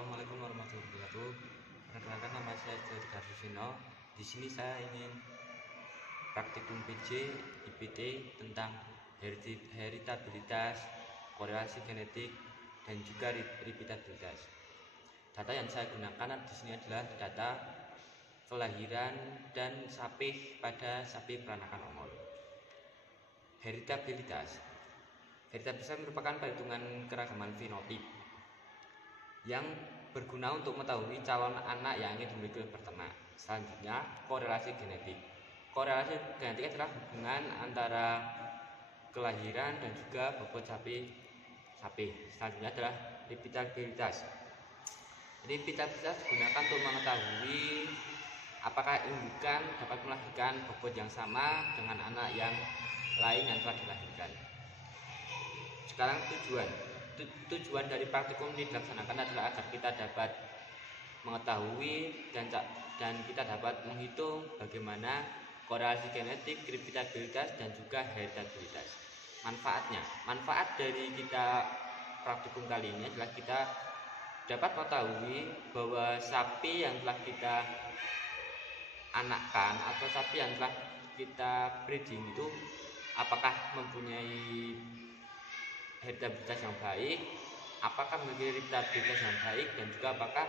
Assalamualaikum warahmatullahi wabarakatuh. Perkenalkan, nama saya Jody Susino. Di sini saya ingin praktikum PJ IPT tentang heritabilitas, korelasi genetik, dan juga repeatabilitas. Data yang saya gunakan di sini adalah data kelahiran dan sapih pada sapi peranakan ongol. Heritabilitas merupakan perhitungan keragaman fenotip yang berguna untuk mengetahui calon anak yang ingin dimiliki peternak. Selanjutnya, korelasi genetik. Korelasi genetik adalah hubungan antara kelahiran dan juga bobot sapi. Selanjutnya adalah repeatabilitas. Repeatabilitas digunakan untuk mengetahui apakah indukan dapat melahirkan bobot yang sama dengan anak yang lain yang telah dilahirkan. Sekarang tujuan dari praktikum ini dilaksanakan adalah agar kita dapat mengetahui dan kita dapat menghitung bagaimana korelasi genetik, repeatabilitas, dan juga heritabilitas. Manfaat dari kita praktikum kali ini adalah kita dapat mengetahui bahwa sapi yang telah kita anakkan atau sapi yang telah kita breeding itu apakah mempunyai heritabilitas yang baik, apakah memiliki repeatabilitas yang baik, dan juga apakah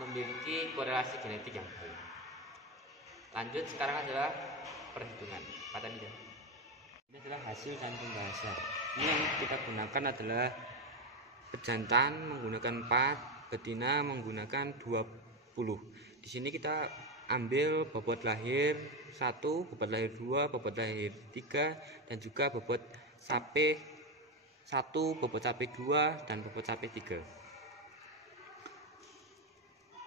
memiliki korelasi genetik yang baik. Lanjut, sekarang adalah perhitungan. Ini adalah hasil dan pembahasan. Ini yang kita gunakan adalah pejantan menggunakan 4, betina menggunakan 20. Di sini kita ambil bobot lahir 1, bobot lahir 2, bobot lahir 3, dan juga bobot sapi 1, bobot sapi 2, dan bobot sapi 3.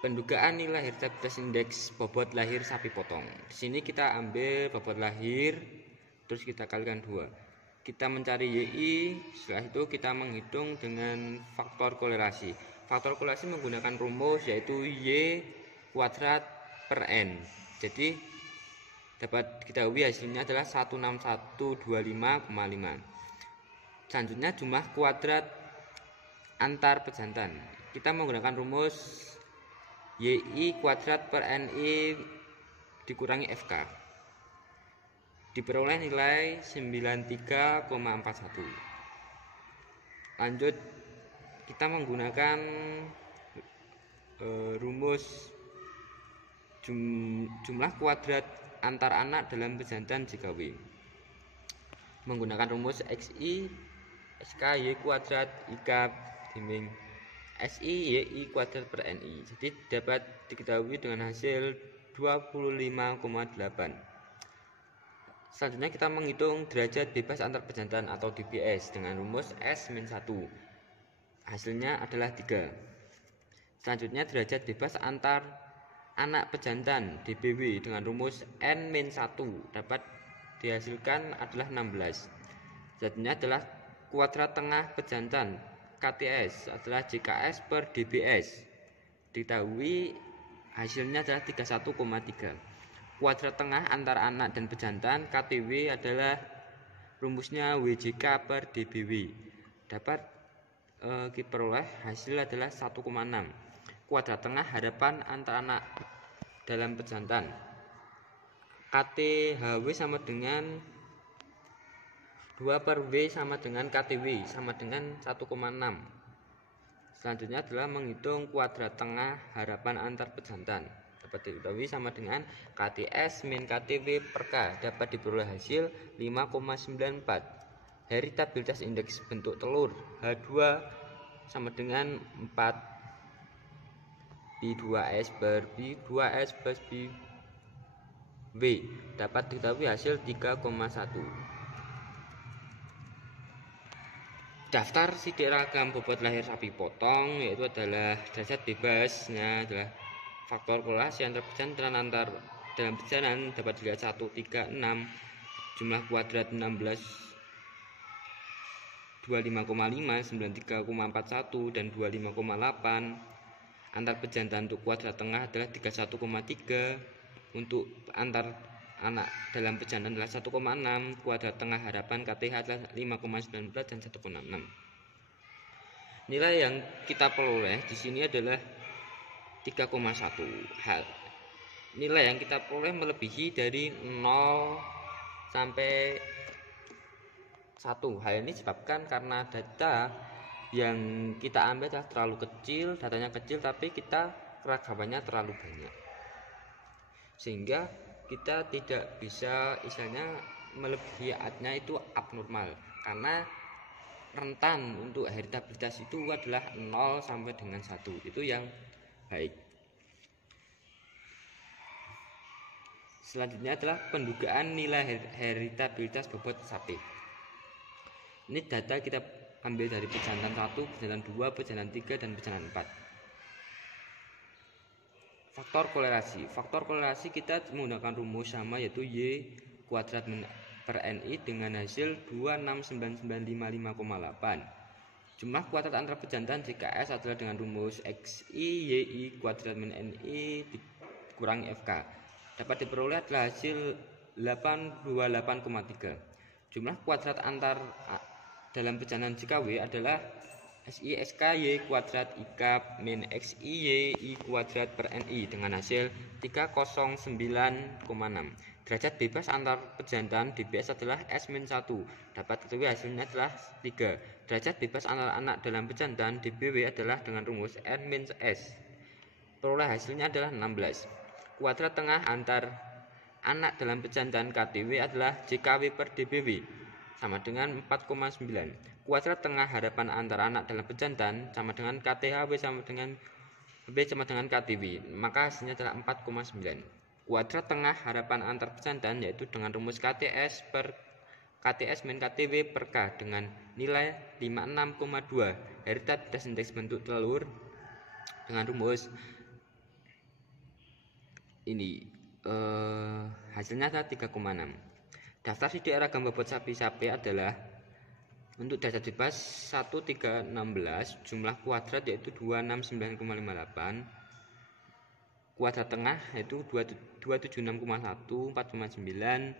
Pendugaan nilai heritabilitas indeks bobot lahir sapi potong. Di sini kita ambil bobot lahir, terus kita kalikan 2. Kita mencari YI, setelah itu kita menghitung dengan faktor korelasi. Faktor korelasi menggunakan rumus yaitu Y kuadrat per N. Jadi dapat kita ketahui hasilnya adalah 16125,5. Selanjutnya jumlah kuadrat antar pejantan. Kita menggunakan rumus YI kuadrat per NI dikurangi FK. Diperoleh nilai 93,41. Lanjut, kita menggunakan rumus jumlah kuadrat antar anak dalam pejantan JKW. Menggunakan rumus XI SK Y kuadrat IK dimming SI YI kuadrat per NI. Jadi dapat diketahui dengan hasil 25,8. Selanjutnya kita menghitung derajat bebas antar pejantan atau DBS dengan rumus S-1. Hasilnya adalah 3. Selanjutnya derajat bebas antar anak pejantan DBW dengan rumus N-1 dapat dihasilkan adalah 16. Selanjutnya adalah kuadrat tengah pejantan KTS adalah JKS per DBS. Diketahui hasilnya adalah 31,3. Kuadrat tengah antara anak dan pejantan KTW adalah rumusnya WJK per DBW. Dapat diperoleh hasil adalah 1,6. Kuadrat tengah harapan antara anak dalam pejantan KTHW sama dengan 2 per W sama dengan KTW sama dengan 1,6. Selanjutnya adalah menghitung kuadrat tengah harapan antar pejantan. Dapat diketahui sama dengan KTS min KTW per K. Dapat diperoleh hasil 5,94. Heritabilitas indeks bentuk telur H2 sama dengan 4 B2S per B2S plus BW. Dapat diketahui hasil 3,1. Daftar sidik ragam bobot lahir sapi potong yaitu adalah derajat bebasnya adalah faktor korelasi antar pejantan antar dalam pejantan dapat dilihat 1, 3, 6, jumlah kuadrat 16, 25,5, 93,41, dan 25,8. Antar pejantan untuk kuadrat tengah adalah 31,3. Untuk antar anak dalam pejantan adalah 1,6. Kuadrat tengah harapan KTH adalah 5,19 dan 1,6. Nilai yang kita peroleh di sini adalah 3,1. Hal nilai yang kita peroleh melebihi dari 0 sampai 1. Hal ini disebabkan karena data yang kita ambil adalah terlalu kecil, datanya kecil tapi kita keragamannya terlalu banyak. Sehingga kita tidak bisa istilahnya melebihi A-nya itu abnormal, karena rentan untuk heritabilitas itu adalah 0 sampai dengan 1. Itu yang baik. Selanjutnya adalah pendugaan nilai heritabilitas bobot sapi. Ini data kita ambil dari pejantan 1, pejantan 2, pejantan 3, dan pejantan 4. Faktor kolerasi. Faktor kolerasi kita menggunakan rumus sama, yaitu Y kuadrat per NI dengan hasil 26995,8. Jumlah kuadrat antara pejantan JKS adalah dengan rumus XI YI kuadrat min NI dikurangi FK. Dapat diperoleh adalah hasil 828,3. Jumlah kuadrat antar dalam pejantan JKW adalah SI SKY kuadrat IK min XI YI kuadrat per NI dengan hasil 309,6. Derajat bebas antar pejantan DBS adalah S-1. Dapat diketahui hasilnya adalah 3. Derajat bebas antar anak dalam pejantan DBW adalah dengan rumus N-S. Peroleh hasilnya adalah 16. Kuadrat tengah antar anak dalam pejantan KTW adalah JKW per DBW sama dengan 4,9. Kuadrat tengah harapan antara anak dalam pejantan sama dengan KTHW sama dengan B sama dengan KTW, maka hasilnya adalah 4,9. Kuadrat tengah harapan antar pejantan yaitu dengan rumus KTS per KTS min KTW per K dengan nilai 56,2. Heritabilitas indeks bentuk telur dengan rumus ini hasilnya adalah 3,6. Daftar sidik ragam bobot sapi-sapi adalah untuk data bebas 1316, jumlah kuadrat yaitu 269,58, kuadrat tengah yaitu 276,1, 4,9,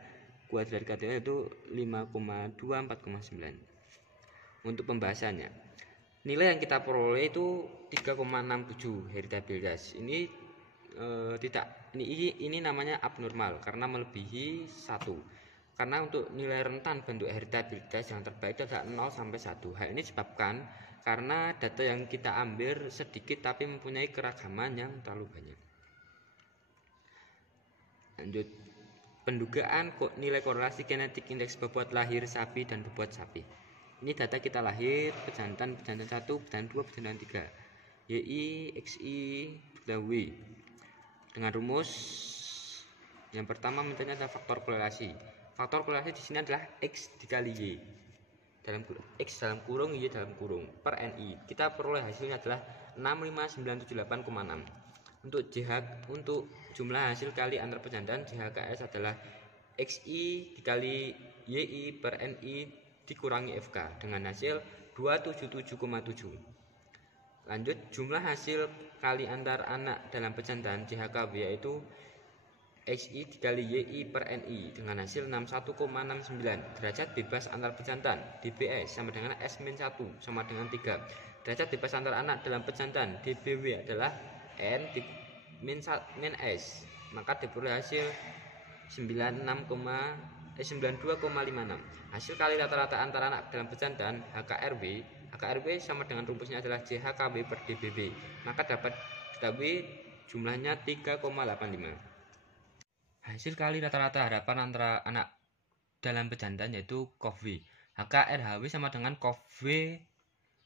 kuadrat KTW itu 5,2, 4,9. Untuk pembahasannya, nilai yang kita peroleh itu 3,67 heritabilitas. Ini namanya abnormal karena melebihi 1. Karena untuk nilai rentan bentuk heritabilitas yang terbaik adalah 0 sampai 1. Hal ini disebabkan karena data yang kita ambil sedikit tapi mempunyai keragaman yang terlalu banyak. Lanjut, pendugaan nilai korelasi genetik indeks bobot lahir sapi dan bobot sapi. Ini data kita lahir pejantan 1, pejantan 2, pejantan 3. YI, XI, dan W. Dengan rumus yang pertama mintanya adalah faktor korelasi. Faktor korelasi di sini adalah X dikali Y. X dalam kurung, Y dalam kurung per NI. Kita peroleh hasilnya adalah 65978,6. Untuk jumlah hasil kali antar pejantan JHKS adalah XI dikali YI per NI dikurangi FK dengan hasil 277,7. Lanjut, jumlah hasil kali antar anak dalam pejantan JHKW yaitu XI dikali YI per NI dengan hasil 61,69. Derajat bebas antar pejantan DBS sama dengan S-1 sama dengan 3. Derajat bebas antar anak dalam pejantan DBW adalah N min S, maka diperoleh hasil 92,56. Hasil kali rata-rata antara anak dalam pejantan HKRW sama dengan rumusnya adalah JHKW per DBW, maka dapat diketahui jumlahnya 3,85. Hasil kali rata-rata harapan antara anak dalam pejantan yaitu COV HKRHW sama dengan COV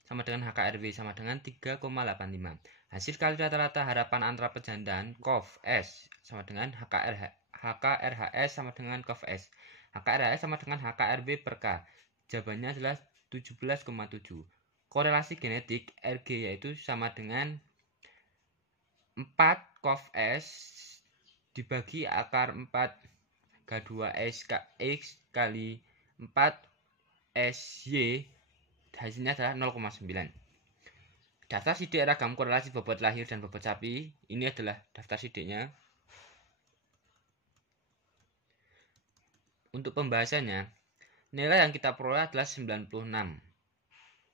sama dengan HKRW sama dengan 3,85. Hasil kali rata-rata harapan antara pejantan COV-S sama dengan HKRHS sama dengan COV-S. HKRHS sama dengan HKRW per K. Jawabannya adalah 17,7. Korelasi genetik RG yaitu sama dengan 4 COV-S dibagi akar 4 K2S X kali 4 SY, hasilnya adalah 0,9. Daftar sidik ragam korelasi bobot lahir dan bobot sapi. Ini adalah daftar sidiknya. Untuk pembahasannya, nilai yang kita peroleh adalah 96.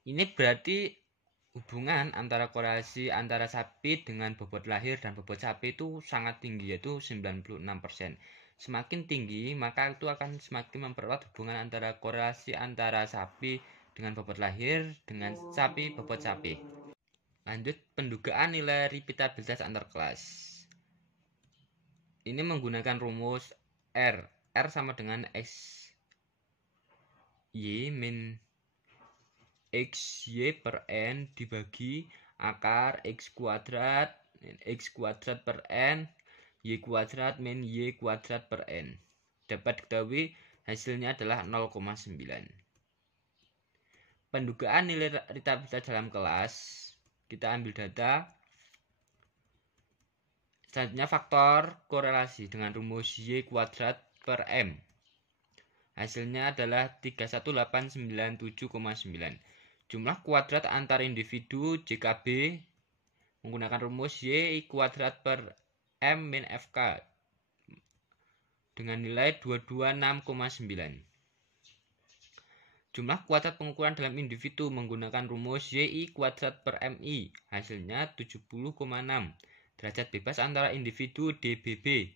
Ini berarti hubungan antara korelasi antara sapi dengan bobot lahir dan bobot sapi itu sangat tinggi, yaitu 96%. Semakin tinggi, maka itu akan semakin mempererat hubungan antara korelasi antara sapi dengan bobot lahir dengan sapi bobot sapi. Lanjut, pendugaan nilai repeatabilitas antar kelas. Ini menggunakan rumus R. R sama dengan X Y min XY per N dibagi akar X kuadrat per N Y kuadrat min Y kuadrat per N. Dapat diketahui hasilnya adalah 0,9. Pendugaan nilai repeatabilitas dalam kelas, kita ambil data. Selanjutnya faktor korelasi dengan rumus Y kuadrat per M. Hasilnya adalah 31897,9. Jumlah kuadrat antar individu JKB menggunakan rumus Y kuadrat per M min FK dengan nilai 226,9. Jumlah kuadrat pengukuran dalam individu menggunakan rumus YI kuadrat per MI. Hasilnya 70,6. Derajat bebas antara individu DBB.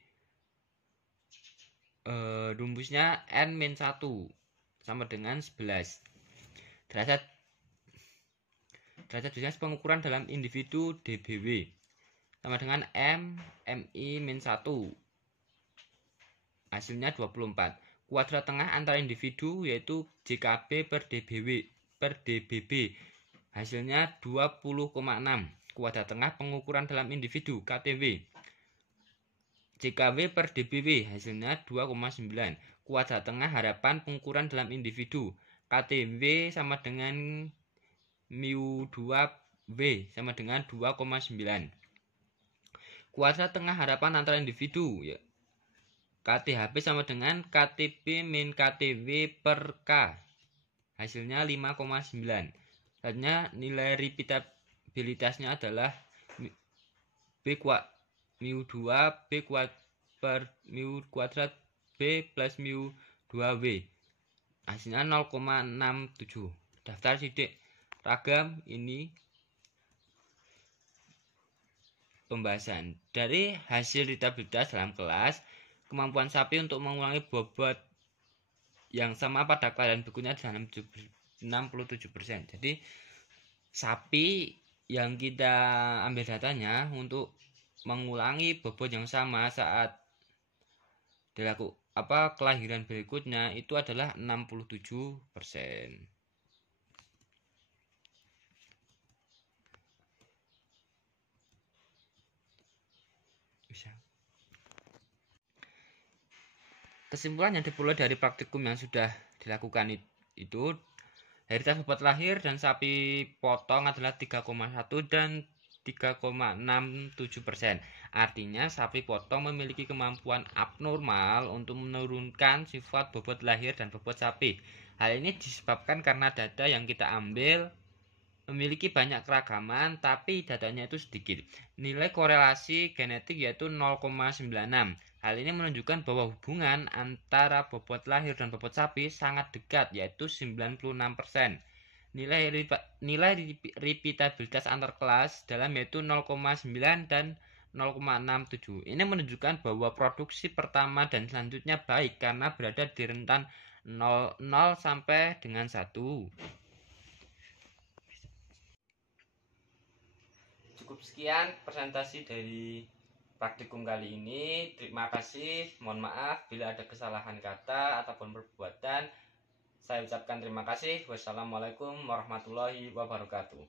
Rumusnya N-1 sama dengan 11. Derajat bebas pengukuran dalam individu DBW sama dengan MI-1. Hasilnya 24. Kuadrat tengah antara individu yaitu JKB per DBB. Hasilnya 20,6. Kuadrat tengah pengukuran dalam individu KTW JKW per DBW. Hasilnya 2,9. Kuadrat tengah harapan pengukuran dalam individu KTW sama dengan mu2W sama dengan 2,9. Kuadrat tengah harapan antara individu ya, KTHB sama dengan KTB min KTW per K. Hasilnya 5,9. Selanjutnya nilai repeatabilitasnya adalah mu2 B per mu kuadrat B plus mu2W. Hasilnya 0,67. Daftar sidik ragam ini pembahasan. Dari hasil repeatabilitas dalam kelas, kemampuan sapi untuk mengulangi bobot yang sama pada kelahiran berikutnya dalam 67%. Jadi sapi yang kita ambil datanya untuk mengulangi bobot yang sama saat kelahiran berikutnya itu adalah 67%. Kesimpulan yang diperoleh dari praktikum yang sudah dilakukan itu, hereditas bobot lahir dan sapi potong adalah 3,1 dan 3,67%. Artinya sapi potong memiliki kemampuan abnormal untuk menurunkan sifat bobot lahir dan bobot sapi. Hal ini disebabkan karena data yang kita ambil memiliki banyak keragaman, tapi datanya itu sedikit. Nilai korelasi genetik yaitu 0,96. Hal ini menunjukkan bahwa hubungan antara bobot lahir dan bobot sapi sangat dekat, yaitu 96%. Nilai repeatabilitas antar kelas dalam yaitu 0,9 dan 0,67. Ini menunjukkan bahwa produksi pertama dan selanjutnya baik karena berada di rentan 0 sampai dengan 1. Cukup sekian presentasi dari praktikum kali ini. Terima kasih. Mohon maaf bila ada kesalahan kata ataupun perbuatan. Saya ucapkan terima kasih. Wassalamualaikum warahmatullahi wabarakatuh.